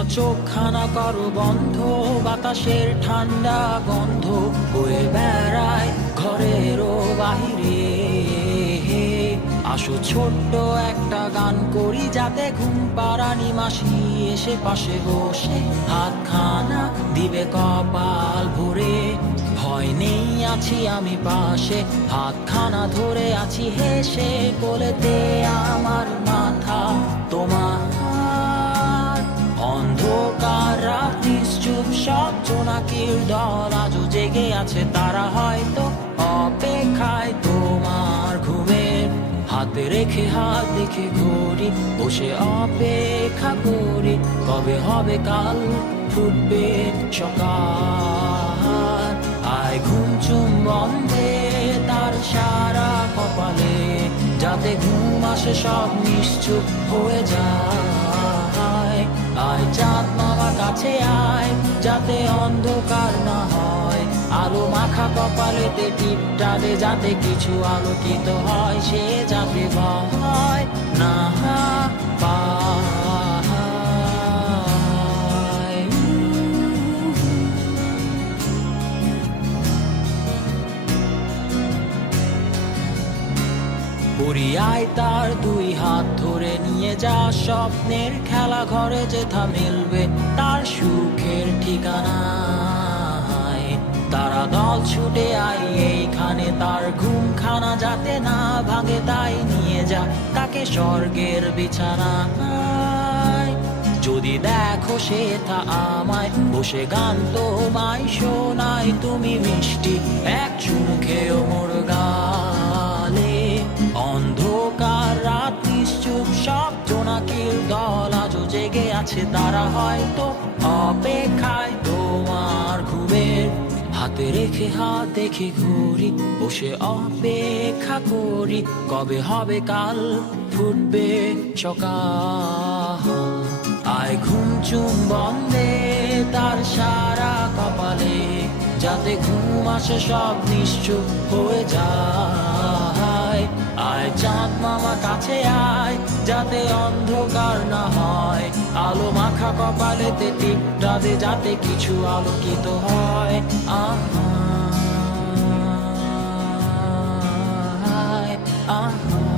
খোলা চোখখানা করো বন্ধ, বাতাসের ঠান্ডা গন্ধ বয়ে বেড়ায় ঘরেরও বাহিরে। আসো ছোট্ট একটা গান করি, যাতে ঘুম পাড়ানি মাসি এসে পাশে বসে হাতখানা দিবে কপাল ভরে। ভয় নেই, আছি আমি পাশে, হাতখানা ধরে আছি হেসে, কোলেতে আমার মাথা তোমার। অন্ধকার রাত নিশ্চুপ, সব জোনাকির দল আজও জেগে আছে, তারা হয়তো অপেক্ষায় তোমার ঘুমের। হাতে রেখে হাত দেখে ঘড়ি, বসে অপেক্ষা করি, কবে হবে কাল, ফুটবে সকাল। আয় ঘুম চুম বন্ধে তার সারা কপালে, যাতে ঘুম আসে সব নিশ্চুপ হয়ে যায়। আয় চাঁদ মামা কাছে আয়, যাতে অন্ধকার না হয়, আলো মাখা কপালেতে টিপটা দে, যাতে কিছু আলোকিত হয়, সে যাতে ভয় না পায়। পরিয়ায় তার দুই হাত ধরে নিয়ে যা, স্বপ্নের খেলা ঘরে যেথা মিলবে তার সুখের ঠিকানা। তারা দল ছুটে আই এইখানে, তার ঘুমখানা যাতে না ভাঙে, তাই নিয়ে যা তাকে স্বর্গের বিছানায়। যদি দেখো সে তা আমায় বসে গান তোমায় শোনায়, তুমি মিষ্টি এক চুমু খেও মোর গালে। অন্ধকার রাত নিশ্চুপ, সব জোনাকির দল আজও জেগে আছে, তারা হয়তো অপেক্ষায় তোমার ঘুমের। হাতে রেখে হাত দেখে ঘুরি, বসে অপেক্ষা করি, কবে হবে কাল, ফুটবে সকাল। আয় ঘুম চুম বন্ধে তার সারা কপালে, যাতে ঘুম আসে সব নিশ্চুপ হয়ে যায়। আয় চাঁদ মামা কাছে আয়, যাতে অন্ধকার না হয়, আলো মাখা কপালেতে টিপটা দে, যাতে কিছু আলোকিত হয়। আহা আহা